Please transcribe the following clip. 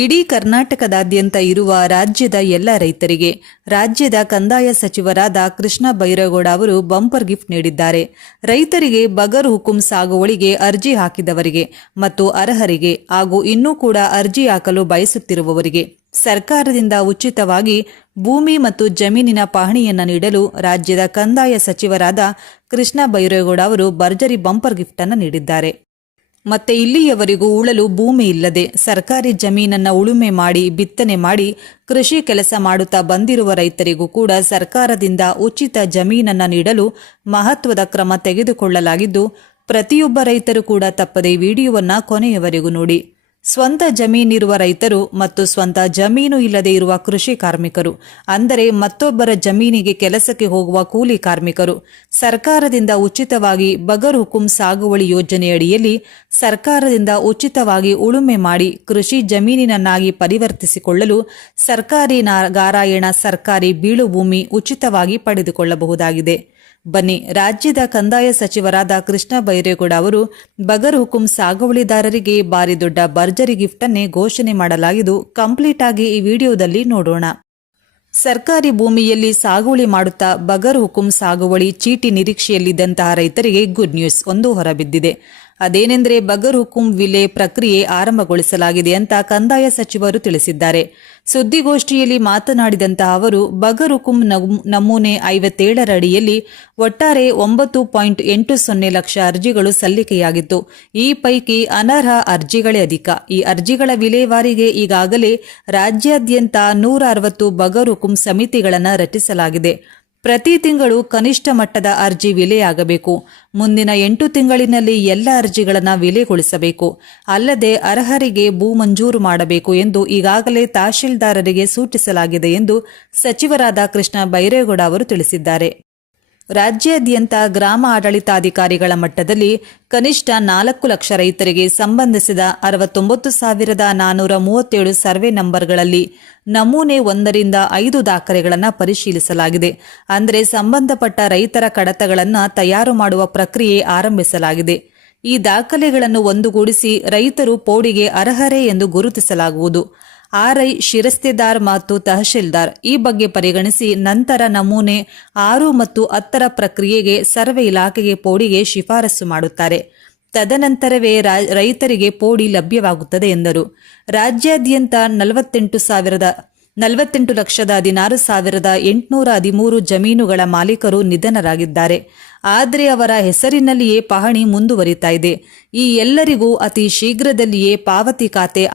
ಇಡೀ ಕರ್ನಾಟಕದಾದ್ಯಂತ ಇರುವ ರಾಜ್ಯದ ಎಲ್ಲ ರೈತರಿಗೆ ರಾಜ್ಯದ ಕಂದಾಯ ಸಚಿವರಾದ ಕೃಷ್ಣ ಬೈರೇಗೌಡ ಅವರು ಬಂಪರ್ ಗಿಫ್ಟ್ ನೀಡಿದ್ದಾರೆ. ರೈತರಿಗೆ ಬಗರ್ ಹುಕುಂ ಸಾಗುವಳಿಗೆ ಅರ್ಜಿ ಹಾಕಿದವರಿಗೆ ಮತ್ತು ಅರ್ಹರಿಗೆ ಹಾಗೂ ಇನ್ನೂ ಕೂಡ ಅರ್ಜಿ ಹಾಕಲು ಬಯಸುತ್ತಿರುವವರಿಗೆ ಸರ್ಕಾರದಿಂದ ಉಚಿತವಾಗಿ ಭೂಮಿ ಮತ್ತು ಜಮೀನಿನ ಪಹಣಿಯನ್ನು ನೀಡಲು ರಾಜ್ಯದ ಕಂದಾಯ ಸಚಿವರಾದ ಕೃಷ್ಣ ಬೈರೇಗೌಡ ಅವರು ಭರ್ಜರಿ ಬಂಪರ್ ಗಿಫ್ಟನ್ನು ನೀಡಿದ್ದಾರೆ. ಮತ್ತೆ ಇಲ್ಲಿಯವರೆಗೂ ಉಳಲು ಭೂಮಿ ಇಲ್ಲದೆ ಸರ್ಕಾರಿ ಜಮೀನನ್ನ ಉಳುಮೆ ಮಾಡಿ, ಬಿತ್ತನೆ ಮಾಡಿ, ಕೃಷಿ ಕೆಲಸ ಮಾಡುತ್ತಾ ಬಂದಿರುವ ರೈತರಿಗೂ ಕೂಡ ಸರ್ಕಾರದಿಂದ ಉಚಿತ ಜಮೀನನ್ನ ನೀಡಲು ಮಹತ್ವದ ಕ್ರಮ ತೆಗೆದುಕೊಳ್ಳಲಾಗಿದ್ದು, ಪ್ರತಿಯೊಬ್ಬ ರೈತರು ಕೂಡ ತಪ್ಪದೆ ವಿಡಿಯೋವನ್ನ ಕೊನೆಯವರೆಗೂ ನೋಡಿ. ಸ್ವಂತ ಜಮೀನಿರುವ ರೈತರು ಮತ್ತು ಸ್ವಂತ ಜಮೀನು ಇಲ್ಲದೆ ಇರುವ ಕೃಷಿ ಕಾರ್ಮಿಕರು, ಅಂದರೆ ಮತ್ತೊಬ್ಬರ ಜಮೀನಿಗೆ ಕೆಲಸಕ್ಕೆ ಹೋಗುವ ಕೂಲಿ ಕಾರ್ಮಿಕರು. ಸರ್ಕಾರದಿಂದ ಉಚಿತವಾಗಿ ಬಗರ್ ಹುಕುಂ ಸಾಗುವಳಿ ಯೋಜನೆಯಡಿಯಲ್ಲಿ ಸರ್ಕಾರದಿಂದ ಉಚಿತವಾಗಿ ಉಳುಮೆ ಮಾಡಿ ಕೃಷಿ ಜಮೀನಿನನ್ನಾಗಿ ಪರಿವರ್ತಿಸಿಕೊಳ್ಳಲು ಸರ್ಕಾರಿ ಗಾರಾಯಣ ಸರ್ಕಾರಿ ಬೀಳುಭೂಮಿ ಉಚಿತವಾಗಿ ಪಡೆದುಕೊಳ್ಳಬಹುದಾಗಿದೆ. ಬನ್ನಿ. ರಾಜ್ಯದ ಕಂದಾಯ ಸಚಿವರಾದ ಕೃಷ್ಣ ಬೈರೇಗೌಡ ಅವರು ಬಗರ್ ಹುಕುಂ ಸಾಗುವಳಿದಾರರಿಗೆ ಭಾರಿ ದೊಡ್ಡ ಭರ್ಜರಿ ಗಿಫ್ಟ್ ಅನ್ನೇ ಘೋಷಣೆ ಮಾಡಲಾಗಿದ್ದು, ಕಂಪ್ಲೀಟ್ ಆಗಿ ಈ ವಿಡಿಯೋದಲ್ಲಿ ನೋಡೋಣ. ಸರ್ಕಾರಿ ಭೂಮಿಯಲ್ಲಿ ಸಾಗುವಳಿ ಮಾಡುತ್ತಾ ಬಗರ್ ಹುಕುಂ ಸಾಗುವಳಿ ಚೀಟಿ ನಿರೀಕ್ಷೆಯಲ್ಲಿದ್ದಂತಹ ರೈತರಿಗೆ ಗುಡ್ ನ್ಯೂಸ್. ಒಂದು ಹೊರಬಿದ್ದಿದೆ ಅದೇನೆಂದರೆ ಬಗರ್ ಹುಕುಂ ವಿಲೆ ಪ್ರಕ್ರಿಯೆ ಆರಂಭಗೊಳಿಸಲಾಗಿದೆ ಅಂತ ಕಂದಾಯ ಸಚಿವರು ತಿಳಿಸಿದ್ದಾರೆ. ಸುದ್ದಿಗೋಷ್ಠಿಯಲ್ಲಿ ಮಾತನಾಡಿದಂತಹ ಅವರು, ಬಗರ್ ಹುಕುಂ ನಮ್- ನಮೂನೆ ಐವತ್ತೇಳರ ಅಡಿಯಲ್ಲಿ ಒಟ್ಟಾರೆ ಒಂಬತ್ತು ಪಾಯಿಂಟ್ ಎಂಟು ಸೊನ್ನೆ ಲಕ್ಷ ಅರ್ಜಿಗಳು ಸಲ್ಲಿಕೆಯಾಗಿತ್ತು. ಈ ಪೈಕಿ ಅನರ್ಹ ಅರ್ಜಿಗಳೇ ಅಧಿಕ. ಈ ಅರ್ಜಿಗಳ ವಿಲೇವಾರಿಗೆ ಈಗಾಗಲೇ ರಾಜ್ಯಾದ್ಯಂತ ನೂರ ಅರವತ್ತು ಬಗರ್ ಹುಕುಂ ಸಮಿತಿಗಳನ್ನು ರಚಿಸಲಾಗಿದೆ. ಪ್ರತಿ ತಿಂಗಳು ಕನಿಷ್ಠ ಮಟ್ಟದ ಅರ್ಜಿ ವಿಲೆಯಾಗಬೇಕು. ಮುಂದಿನ ಎಂಟು ತಿಂಗಳಿನಲ್ಲಿ ಎಲ್ಲ ಅರ್ಜಿಗಳನ್ನು ವಿಲೆಗೊಳಿಸಬೇಕು. ಅಲ್ಲದೆ ಅರ್ಹರಿಗೆ ಭೂ ಮಂಜೂರು ಮಾಡಬೇಕು ಎಂದು ಈಗಾಗಲೇ ತಹಶೀಲ್ದಾರರಿಗೆ ಸೂಚಿಸಲಾಗಿದೆ ಎಂದು ಸಚಿವರಾದ ಕೃಷ್ಣ ಬೈರೇಗೌಡ ಅವರು ತಿಳಿಸಿದ್ದಾರೆ. ರಾಜ್ಯಾದ್ಯಂತ ಗ್ರಾಮ ಆಡಳಿತಾಧಿಕಾರಿಗಳ ಮಟ್ಟದಲ್ಲಿ ಕನಿಷ್ಠ ನಾಲ್ಕು ಲಕ್ಷ ರೈತರಿಗೆ ಸಂಬಂಧಿಸಿದ ಅರವತ್ತೊಂಬತ್ತು ಸಾವಿರದ ನಾನ್ನೂರ ಮೂವತ್ತೇಳು ಸರ್ವೆ ನಂಬರ್ಗಳಲ್ಲಿ ನಮೂನೆ ಒಂದರಿಂದ ಐದು ದಾಖಲೆಗಳನ್ನು ಪರಿಶೀಲಿಸಲಾಗಿದೆ. ಅಂದರೆ ಸಂಬಂಧಪಟ್ಟ ರೈತರ ಕಡತಗಳನ್ನು ತಯಾರು ಮಾಡುವ ಪ್ರಕ್ರಿಯೆ ಆರಂಭಿಸಲಾಗಿದೆ. ಈ ದಾಖಲೆಗಳನ್ನು ಒಂದುಗೂಡಿಸಿ ರೈತರು ಪೋಡಿಗೆ ಅರ್ಹರೇ ಎಂದು ಗುರುತಿಸಲಾಗುವುದು. ಆರ್ಐ ಶಿರಸ್ತೆದಾರ್ ಮತ್ತು ತಹಶೀಲ್ದಾರ್. ಈ ಬಗ್ಗೆ ಪರಿಗಣಿಸಿ ನಂತರ ನಮೂನೆ ಆರು ಮತ್ತು ಹತ್ತರ ಪ್ರಕ್ರಿಯೆಗೆ ಸರ್ವೆ ಇಲಾಖೆಗೆ ಪೋಡಿಗೆ ಶಿಫಾರಸು ಮಾಡುತ್ತಾರೆ. ತದನಂತರವೇ ರೈತರಿಗೆ ಪೋಡಿ ಲಭ್ಯವಾಗುತ್ತದೆ ಎಂದರು. ರಾಜ್ಯಾದ್ಯಂತ ನಲವತ್ತೆಂಟು ಸಾವಿರದ, ನಲವತ್ತೆಂಟು ಲಕ್ಷದ ಹದಿನಾರು ಸಾವಿರದ ಎಂಟುನೂರ ಹದಿಮೂರು ಜಮೀನುಗಳ ಮಾಲೀಕರು ನಿಧನರಾಗಿದ್ದಾರೆ. ಆದರೆ ಅವರ ಹೆಸರಿನಲ್ಲಿಯೇ ಪಹಣಿ ಮುಂದುವರಿತಾ ಇದೆ. ಈ ಎಲ್ಲರಿಗೂ ಅತಿ ಶೀಘ್ರದಲ್ಲಿಯೇ ಪಾವತಿ ಖಾತೆ